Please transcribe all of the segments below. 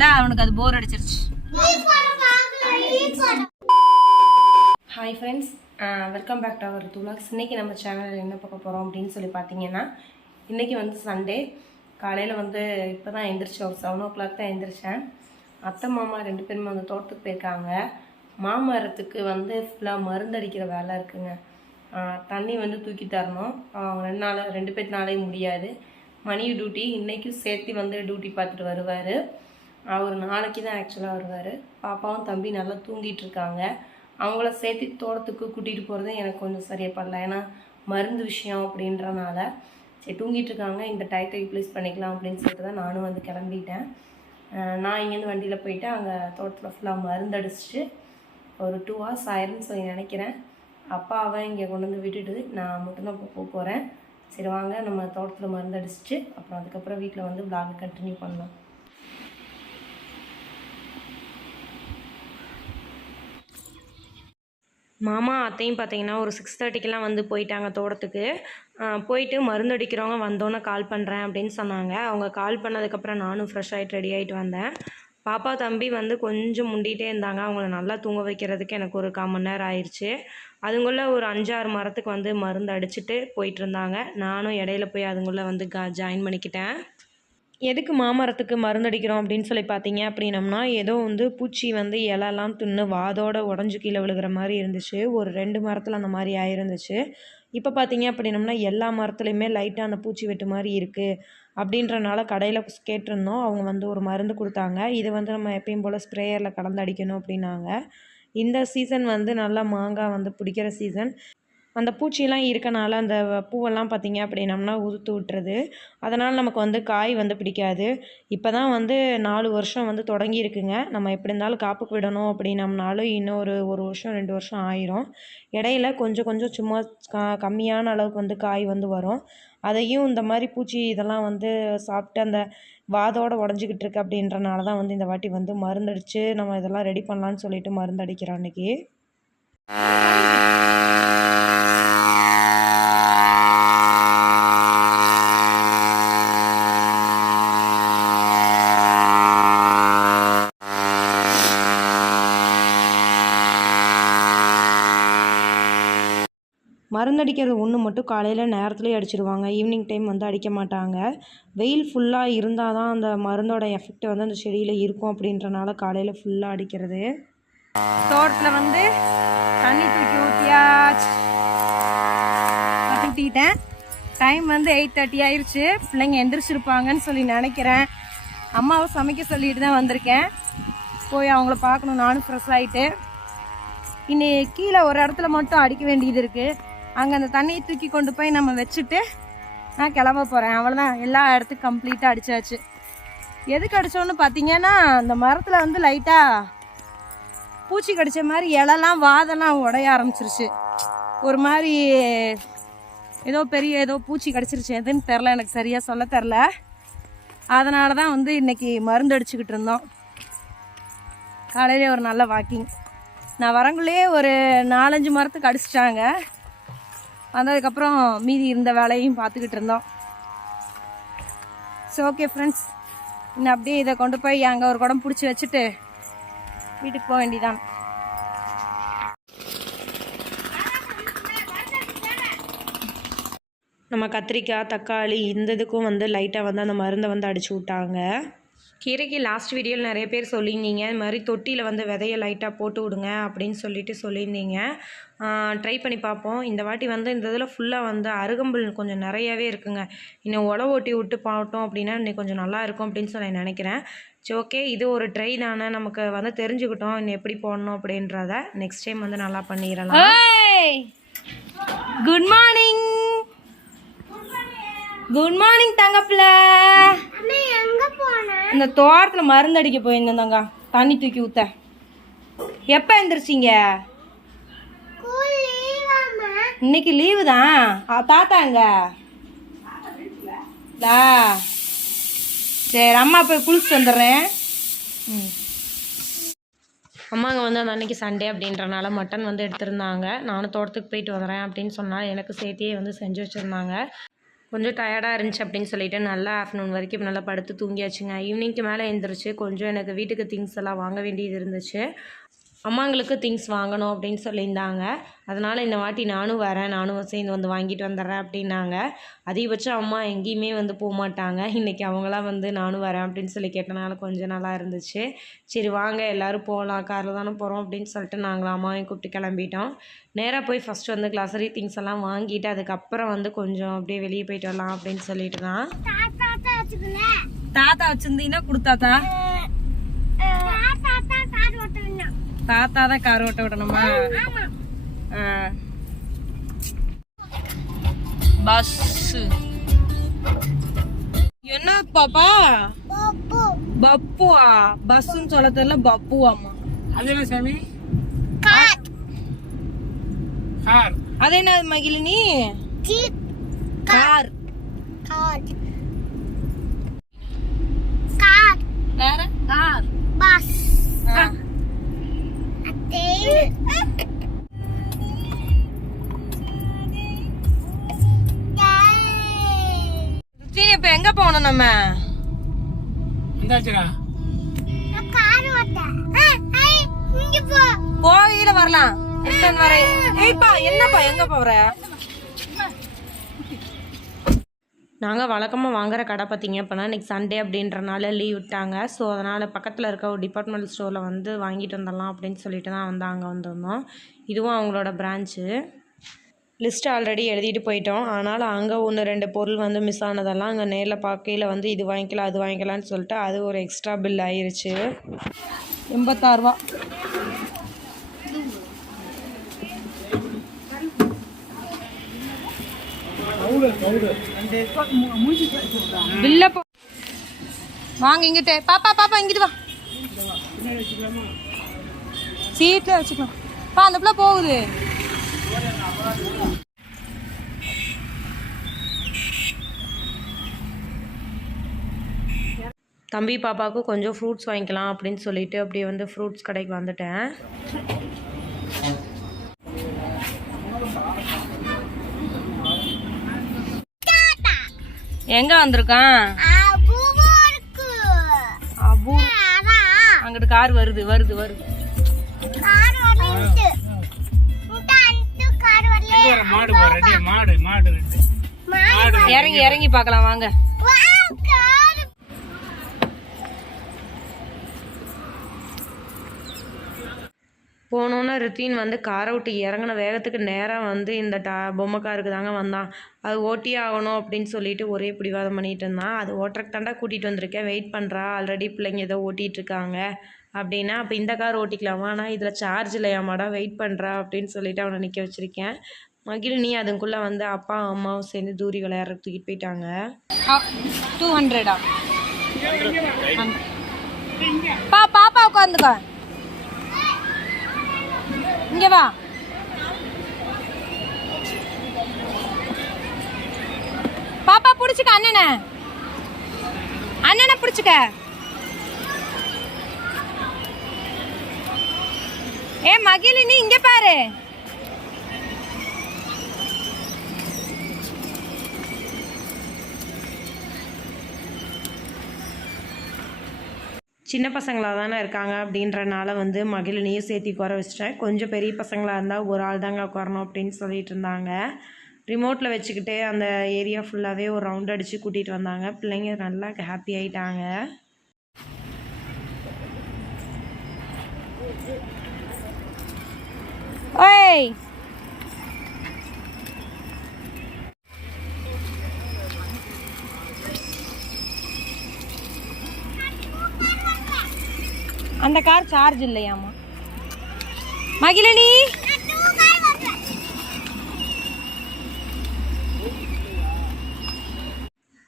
மகிழினி அவனுக்கு அது போர் அடிச்சிருச்சு. Hi friends welcome back to our துலாக்ஸ் இன்றைக்கி நம்ம சேனலில் என்ன பார்க்க போகிறோம் அப்படின்னு சொல்லி பார்த்தீங்கன்னா இன்றைக்கி வந்து சண்டே காலையில் வந்து இப்போ தான் எந்திரிச்சேன் ஒரு செவன் ஓ கிளாக் தான் எந்திரிச்சேன். அத்தை மாமா ரெண்டு பேரும் வந்து தோட்டத்துக்கு போயிருக்காங்க. மாமரத்துக்கு வந்து ஃபுல்லாக மருந்தடிக்கிற வேலை இருக்குங்க. தண்ணி வந்து தூக்கி தரணும். அவங்க ரெண்டு நாள் ரெண்டு பேர்னாலே முடியாது. மணி டியூட்டி இன்றைக்கும் சேர்த்து வந்து டியூட்டி பார்த்துட்டு வருவார். அவர் நாளைக்கு தான் ஆக்சுவலாக வருவார். பாப்பாவும் தம்பி நல்லா தூங்கிட்டு இருக்காங்க. அவங்கள சேர்த்து தோட்டத்துக்கு கூட்டிகிட்டு போகிறது எனக்கு கொஞ்சம் சரியாக படல. ஏன்னா மருந்து விஷயம் அப்படின்றனால சரி தூங்கிட்டு இருக்காங்க. இந்த டயத்தை யூட்டிலைஸ் பண்ணிக்கலாம் அப்படின்னு சொல்லிட்டு தான் நானும் வந்து கிளம்பிட்டேன். நான் இங்கேருந்து வண்டியில் போயிட்டு அங்கே தோட்டத்தில் ஃபுல்லாக மருந்து அடிச்சிட்டு ஒரு டூ ஹவர்ஸ் ஆயிரும்னு சொல்லி நினைக்கிறேன். அப்பாவை இங்கே கொண்டு வந்து விட்டுட்டு நான் மட்டும்தான் இப்போ போக போகிறேன் சரி வாங்க. நம்ம தோட்டத்தில் மருந்து அடிச்சுட்டு அப்புறம் அதுக்கப்புறம் வீட்டில் வந்து vlog கண்டினியூ பண்ணலாம். மாமா அத்தையும் பார்த்தீங்கன்னா ஒரு சிக்ஸ் தேர்ட்டிக்கெலாம் வந்து போயிட்டாங்க தோட்டத்துக்கு. போயிட்டு மருந்து அடிக்கிறவங்க வந்தோன்னே கால் பண்ணுறேன் அப்படின்னு சொன்னாங்க. அவங்க கால் பண்ணதுக்கப்புறம் நானும் ஃப்ரெஷ் ஆகிட்டு ரெடி ஆகிட்டு வந்தேன். பாப்பா தம்பி வந்து கொஞ்சம் முண்டிகிட்டே இருந்தாங்க. அவங்கள நல்லா தூங்க வைக்கிறதுக்கு எனக்கு ஒரு கால் மணி நேரம் ஆயிடுச்சு அதுங்குள்ளே ஒரு அஞ்சாறு மரத்துக்கு வந்து மருந்து அடிச்சுட்டு போயிட்டு இருந்தாங்க. நானும் இடையில போய் அதுங்குள்ளே வந்து கா ஜாயின் பண்ணிக்கிட்டேன். எதுக்கு மாமரத்துக்கு மருந்தடிக்கிறோம் அப்படின்னு சொல்லி பார்த்தீங்க அப்படின்னம்னா ஏதோ வந்து பூச்சி வந்து இலெல்லாம் தின்னு வாதோட உடஞ்சி கீழே விழுகிற மாதிரி இருந்துச்சு. ஒரு ரெண்டு மரத்தில் அந்த மாதிரி ஆயிருந்துச்சு. இப்போ பார்த்தீங்க அப்படின்னம்னா எல்லா மரத்துலையுமே லைட்டாக அந்த பூச்சி வெட்டு மாதிரி இருக்குது அப்படின்றனால கடையில் கேட்டிருந்தோம். அவங்க வந்து ஒரு மருந்து கொடுத்தாங்க. இது வந்து நம்ம எப்பயும் போல் ஸ்ப்ரேயரில் கலந்து அடிக்கணும் அப்படின்னாங்க. இந்த சீசன் வந்து நல்லா மாங்காய் வந்து பிடிக்கிற சீசன். அந்த பூச்சியெல்லாம் இருக்கனால அந்த பூவெல்லாம் பார்த்திங்க அப்படின்னம்னா உதுத்து விட்டுறது அதனால் நமக்கு வந்து காய் வந்து பிடிக்காது. இப்போ தான் வந்து நாலு வருஷம் வந்து தொடங்கி இருக்குங்க. நம்ம எப்படி இருந்தாலும் காப்புக்கு விடணும் அப்படின்னம்னாலும் இன்னும் ஒரு ஒரு வருஷம் ரெண்டு வருஷம் ஆயிரும். இடையில கொஞ்சம் கொஞ்சம் சும்மா கா கம்மியான அளவுக்கு வந்து காய் வந்து வரும். அதையும் இந்த மாதிரி பூச்சி இதெல்லாம் வந்து சாப்பிட்டு அந்த வாதோடு உடஞ்சிக்கிட்டு இருக்கு அப்படின்றனால தான் வந்து இந்த வாட்டி வந்து மருந்தடித்து நம்ம இதெல்லாம் ரெடி பண்ணலான்னு சொல்லிட்டு மருந்தடிக்கிறோம் அன்றைக்கி மருந்து அடிக்கிறது ஒன்று மட்டும் காலையில் நேரத்துலேயே அடிச்சிருவாங்க. ஈவினிங் டைம் வந்து அடிக்க மாட்டாங்க. வெயில் ஃபுல்லாக இருந்தால் தான் அந்த மருந்தோட எஃபெக்ட் வந்து அந்த செடியில் இருக்கும் அப்படின்றனால காலையில் ஃபுல்லாக அடிக்கிறது. தோட்டத்தில் வந்து தண்ணி தூக்கி ஊற்றியாச்சு ஊற்றிக்கிட்டேன் டைம் வந்து எயிட் தேர்ட்டி ஆயிடுச்சு பிள்ளைங்க எந்திரிச்சிருப்பாங்கன்னு சொல்லி நினைக்கிறேன். அம்மாவை சமைக்க சொல்லிட்டு தான் வந்திருக்கேன். போய் அவங்கள பார்க்கணும். நானும் ஃப்ரெஷ் ஆகிட்டு இன்னி கீழே ஒரு இடத்துல மட்டும் அடிக்க வேண்டியது இருக்குது அங்கே அந்த தண்ணியை தூக்கி கொண்டு போய் நம்ம வச்சுட்டு நான் கிளம்ப போகிறேன் அவ்வளோதான் எல்லா இடத்துக்கும் கம்ப்ளீட்டாக அடித்தாச்சு எதுக்கு அடித்தோன்னு பார்த்தீங்கன்னா அந்த மரத்தில் வந்து லைட்டாக பூச்சி கடித்த மாதிரி இலெல்லாம் வாதெல்லாம் உடைய ஆரம்பிச்சிருச்சு. ஒரு மாதிரி ஏதோ பெரிய ஏதோ பூச்சி கடிச்சிருச்சு. எதுன்னு தெரில எனக்கு சரியாக சொல்ல தெரில அதனால தான் வந்து இன்றைக்கி மருந்து அடிச்சுக்கிட்டு இருந்தோம். காலையிலே ஒரு நல்ல வாக்கிங் நான் வரங்குள்ளேயே ஒரு நாலஞ்சு மரத்துக்கு அடிச்சிட்டாங்க. வந்ததுக்கப்புறம் மீதி இருந்த வேலையும் பார்த்துக்கிட்டு இருந்தோம். ஸோ ஓகே ஃப்ரெண்ட்ஸ் இன்னும் அப்படியே இதை கொண்டு போய் அங்கே ஒரு குடம் பிடிச்சி வச்சுட்டு வீட்டுக்கு போக வேண்டியதான் நம்ம கத்திரிக்காய் தக்காளி இந்த இதுக்கும் வந்து லைட்டாக வந்து அந்த மருந்தை வந்து அடிச்சு விட்டாங்க. கீரைக்கு லாஸ்ட் வீடியோவில் நிறைய பேர் சொல்லியிருந்தீங்க இது மாதிரி தொட்டியில் வந்து விதைய லைட்டாக போட்டு விடுங்க அப்படின்னு சொல்லிட்டு சொல்லியிருந்தீங்க. ட்ரை பண்ணி பார்ப்போம். இந்த வாட்டி வந்து இந்த இதில் ஃபுல்லாக வந்து அருகம்புல் கொஞ்சம் நிறையவே இருக்குங்க. இன்னும் உழவு ஓட்டி விட்டு பார்த்தோம் அப்படின்னா இன்னும் கொஞ்சம் நல்லா இருக்கும் அப்படின்னு சொல்லி நினைக்கிறேன். சரி ஓகே இது ஒரு ட்ரை தானே. நமக்கு வந்து தெரிஞ்சுக்கிட்டோம் இன்னும் எப்படி போடணும் அப்படின்றத. நெக்ஸ்ட் டைம் வந்து நல்லா பண்ணிடலாம். குட் மார்னிங் குட் மார்னிங் தங்கப்பிள்ள. இந்த தோட்டத்தில் மருந்து அடிக்க போயிருந்தேன் தங்க. தண்ணி தூக்கி ஊத்த. எப்போ எந்திரிச்சிங்க? இன்னைக்கு லீவு தான். ஆ, தாத்தா எங்க? லா சரி அம்மா போய் குளிச்சுட்டு வந்துடுறேன். ம். அம்மாங்க வந்து அந்த அன்னைக்கு சண்டே அப்படின்றனால மட்டன் வந்து எடுத்திருந்தாங்க. நானும் தோட்டத்துக்கு போயிட்டு வந்துடுறேன் அப்படின்னு சொன்னால் எனக்கு சேர்த்தியே வந்து செஞ்சு வச்சுருந்தாங்க. கொஞ்சம் டயர்டாக இருந்துச்சு அப்படின்னு சொல்லிட்டு நல்லா ஆஃப்டர்நூன் வரைக்கும் நல்லா படுத்து தூங்கியாச்சுங்க. ஈவினிங்க்கு மேலே எழுந்திரிச்சு கொஞ்சம் எனக்கு வீட்டுக்கு திங்ஸ் எல்லாம் வாங்க வேண்டியது இருந்துச்சு. அம்மாங்களுக்கு திங்ஸ் வாங்கணும் அப்படின்னு சொல்லியிருந்தாங்க. அதனால் இந்த வாட்டி நானும் வரேன் நானும் சேர்ந்து வந்து வாங்கிட்டு வந்துடுறேன் அப்படின்னாங்க. அதிகபட்சம் அம்மா எங்கேயுமே வந்து போக மாட்டாங்க. இன்றைக்கி அவங்களாம் வந்து நானும் வரேன் அப்படின்னு சொல்லி கேட்டனால கொஞ்சம் நல்லா இருந்துச்சு. சரி வாங்க எல்லோரும் போகலாம் காரில் தானே போகிறோம் அப்படின்னு சொல்லிட்டு நாங்களும் அம்மாவையும் கூப்பிட்டு கிளம்பிட்டோம். நேராக போய் ஃபஸ்ட்டு வந்து கிளாசரி திங்ஸ் எல்லாம் வாங்கிட்டு அதுக்கப்புறம் வந்து கொஞ்சம் அப்படியே வெளியே போயிட்டு வரலாம் அப்படின்னு சொல்லிட்டு தான். தாத்தா வச்சிருந்தீங்கன்னா கொடுத்தாத்தா தாத்தா தான் கார் ஓட்ட விடணுமா? ஆமா பஸ் என்ன பாப்பா? போப்போ. பப்புவா? பஸ்ன்னு சொல்ல தெரியல பப்புவாமா அது என்ன சாமி? கார். கார். அது என்ன மகிழினி? கார். கார். கார். வேற? கார். பஸ். சரி இப்ப எங்க போகணும் நம்ம? போகையில வரலாம். ரிட்டர்ன் வர ஏய்ப்பா என்னப்பா எங்க போற? நாங்கள் வழக்கமாக வாங்குற கடை பார்த்தீங்க அப்படின்னா இன்றைக்கி சண்டே அப்படின்றனால லீவ் விட்டாங்க. ஸோ அதனால் பக்கத்தில் இருக்க ஒரு டிபார்ட்மெண்ட் ஸ்டோரில் வந்து வாங்கிட்டு வந்துடலாம் அப்படின்னு சொல்லிட்டு தான் வந்து அங்கே வந்திருந்தோம் இதுவும் அவங்களோட பிரான்ச்சு லிஸ்ட் ஆல்ரெடி எழுதிட்டு போயிட்டோம். ஆனால் அங்கே ஒன்று ரெண்டு பொருள் வந்து மிஸ் ஆனதெல்லாம் அங்கே நேரில் பார்க்கையில் வந்து இது வாங்கிக்கலாம் அது வாங்கிக்கலாம்னு சொல்லிட்டு அது ஒரு எக்ஸ்ட்ரா பில் ஆயிருச்சு. எண்பத்தாறுரூவா போ வாங்க இங்கிட்ட. பாப்பா பாப்பா இங்கிட்டு வா. சீட்ல வச்சுக்கலாம். பா அந்த பிள்ளை போகுது. தம்பி பாப்பாவுக்கு கொஞ்சம் ஃப்ரூட்ஸ் வாங்கிக்கலாம் அப்படின்னு சொல்லிட்டு அப்படியே வந்து ஃப்ரூட்ஸ் கடைக்கு வந்துட்டேன். எங்க வந்திருக்கான்? அங்கிட்டு கார் வருது வருது வருது. கார் வரலிட்டு முட்டை அனுப்பிட்டு கார் வரல இங்க வர மாடு பாரு ரெண்டு மாடு மாடு ரெண்டு. மாடு இறங்கி இறங்கி பார்க்கலாம் வாங்க வா கார் போனோன்னே ரித்தின் வந்து காரை விட்டு இறங்கின வேகத்துக்கு நேராக வந்து இந்த டா பொம்மை காருக்கு தாங்க வந்தான். அது ஓட்டியே ஆகணும் அப்படின்னு சொல்லிட்டு ஒரே பிடிவாதம் பண்ணிட்டு இருந்தான். அது ஓட்டுறக்கு தாண்டா கூட்டிகிட்டு வந்திருக்கேன். வெயிட் பண்ணுறா ஆல்ரெடி பிள்ளைங்க ஏதோ ஓட்டிகிட்டு இருக்காங்க. அப்படின்னா அப்போ இந்த கார் ஓட்டிக்கலாமா. ஆனால் இதில் சார்ஜ் இல்லையாமாடா வெயிட் பண்ணுறா அப்படின்னு சொல்லிட்டு அவனை நிற்க வச்சுருக்கேன். மகிழினி அதுக்குள்ளே வந்து அப்பா அம்மாவும் சேர்ந்து தூரி விளையாடுற தூக்கிட்டு போயிட்டாங்க. டூ ஹண்ட்ரடா பா பாப்பா உட்காந்துக்க. இங்கே வா. பாப்பா பிடிச்சிக்க அண்ணனை. அண்ணனை பிடிச்சிக்க. ஏ மகிழினி இங்கே பாரு. சின்ன பசங்களாக தானே இருக்காங்க அப்படின்றனால வந்து மகிழனையும் சேர்த்தி குற வச்சிட்டேன். கொஞ்சம் பெரிய பசங்களாக இருந்தால் ஒரு ஆள் தாங்க குறணும் அப்படின்னு சொல்லிட்டு இருந்தாங்க. ரிமோட்டில் வச்சுக்கிட்டு அந்த ஏரியா ஃபுல்லாகவே ஒரு ரவுண்ட் அடித்து கூட்டிகிட்டு வந்தாங்க. பிள்ளைங்க நல்லா ஹாப்பி ஆகிட்டாங்க ஓய்! அந்த கார் சார்ஜ் இல்லையாமா மகிழினி?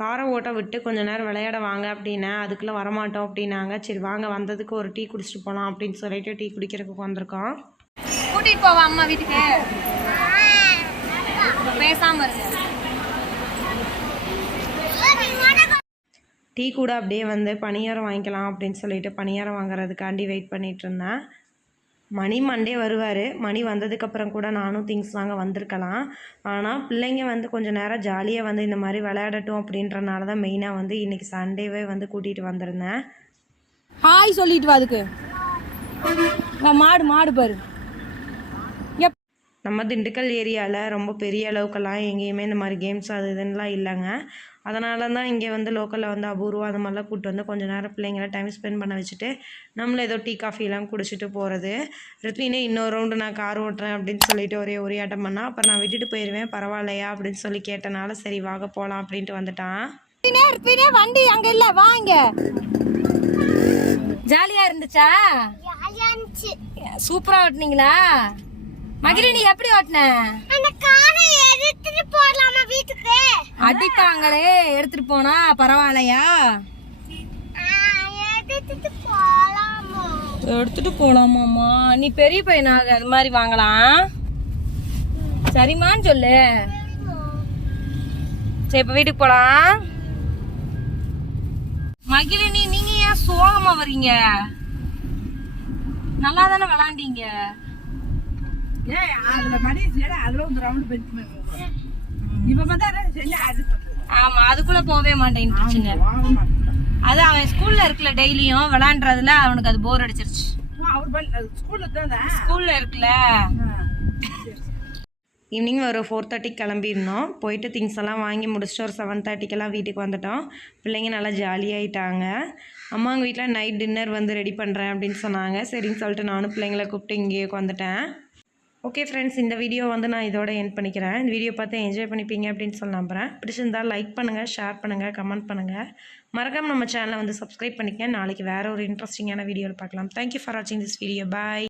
காரை ஓட்ட விட்டு கொஞ்ச நேரம் விளையாட வாங்க அப்படின்னேன் அதுக்குள்ளே வரமாட்டோம் அப்படின்னாங்க. சரி வாங்க வந்ததுக்கு ஒரு டீ குடிச்சிட்டு போகலாம் அப்படின்னு சொல்லிட்டு டீ குடிக்கிறதுக்கு வந்திருக்கோம். கூட்டிகிட்டு போவா அம்மா வீட்டுக்கு? பேசாமல் இருங்க. டீ கூட அப்படியே வந்து பணியாரம் வாங்கிக்கலாம் அப்படின்னு சொல்லிட்டு பணியாரம் வாங்குறதுக்காண்டி வெயிட் பண்ணிட்டு இருந்தேன் மணி மண்டே வருவார். மணி வந்ததுக்கப்புறம் கூட நானும் திங்ஸ் வாங்க வந்திருக்கலாம். ஆனால் பிள்ளைங்க வந்து கொஞ்சம் நேரம் ஜாலியாக வந்து இந்த மாதிரி விளையாடட்டும் அப்படின்றனால தான் மெயினாக வந்து இன்றைக்கி சண்டேவே வந்து கூட்டிகிட்டு வந்திருந்தேன். ஹாய் சொல்லிட்டு வா அதுக்கு. மாடு மாடு பாரு. நம்ம திண்டுக்கல் ஏரியாவில் ரொம்ப பெரிய அளவுக்கெல்லாம் எங்கேயுமே இந்த மாதிரி கேம்ஸ் அது இதுன்னெலாம் இல்லைங்க. அதனால தான் இங்கே வந்து லோக்கலில் வந்து அபூர்வம் அந்த மாதிரிலாம் கூப்பிட்டு வந்து கொஞ்சம் நேரம் பிள்ளைங்கள டைம் ஸ்பெண்ட் பண்ண வச்சுட்டு நம்மள ஏதோ டீ காஃபிலாம் குடிச்சிட்டு போகிறது ரித்வினே இன்னொரு ரவுண்டு நான் கார் ஓட்டுறேன் அப்படின்னு சொல்லிட்டு ஒரே ஒரே ஆட்டம் பண்ணா அப்புறம் நான் விட்டுட்டு போயிடுவேன் பரவாயில்லையா அப்படின்னு சொல்லி கேட்டனால சரி வாங்க போகலாம் அப்படின்ட்டு வந்துட்டான். வண்டி அங்க இல்ல வா இங்க. ஜாலியா இருந்துச்சா? ஜாலியா இருந்துச்சு. சூப்பரா ஓட்டுனீங்களா? மகிழினி எப்படி ஓட்டுன? அந்த காரை எடுத்துட்டு போடலாமா வீட்டுக்கு? அடித்தாங்களே எடுத்துட்டு போனா பரவாயில்லையா? எடுத்துட்டு போலாமாமா நீ பெரிய பையனாக அது மாதிரி வாங்கலாம். சரிம்மான்னு சொல்லு. சரி இப்ப வீட்டுக்கு போலாம். மகிழினி நீங்க ஏன் சோகமா வர்றீங்க? நல்லா தானே விளாண்டீங்க ஆமா அதுக்குள்ள போகவே மாட்டேன்னு அது அவன் ஸ்கூல்ல இருக்குல்ல டெய்லியும் விளாண்டுறதுல அவனுக்கு அது போர் அடிச்சிருச்சு. ஸ்கூல்ல இருக்குல்ல. ஈவினிங் ஒரு ஃபோர் தேர்ட்டிக்கு கிளம்பியிருந்தோம். போயிட்டு திங்ஸ் எல்லாம் வாங்கி முடிச்சுட்டு ஒரு செவன் தேர்ட்டிக்கெல்லாம் வீட்டுக்கு வந்துட்டோம். பிள்ளைங்க நல்லா ஜாலியாயிட்டாங்க அம்மா அவங்க வீட்டில் நைட் டின்னர் வந்து ரெடி பண்ணுறேன் அப்படின்னு சொன்னாங்க. சரின்னு சொல்லிட்டு நானும் பிள்ளைங்களை கூப்பிட்டு இங்கேயே உட்காந்துட்டேன். ஓகே ஃப்ரெண்ட்ஸ் இந்த வீடியோ வந்து நான் இதோட எண்ட் பண்ணிக்கிறேன். இந்த வீடியோ பார்த்து என்ஜாய் பண்ணிப்பீங்க அப்படின்னு சொல்லி நம்புகிறேன் பிடிச்சிருந்தால் லைக் பண்ணுங்கள் ஷேர் பண்ணுங்கள் கமெண்ட் பண்ணுங்கள் மறக்காமல் நம்ம சேனலை வந்து சப்ஸ்கிரைப் பண்ணிக்க நாளைக்கு வேறு ஒரு இன்ட்ரெஸ்டிங்கான வீடியோவில் பார்க்கலாம். தேங்க்யூ ஃபார் வாட்சிங் திஸ் வீடியோ பாய்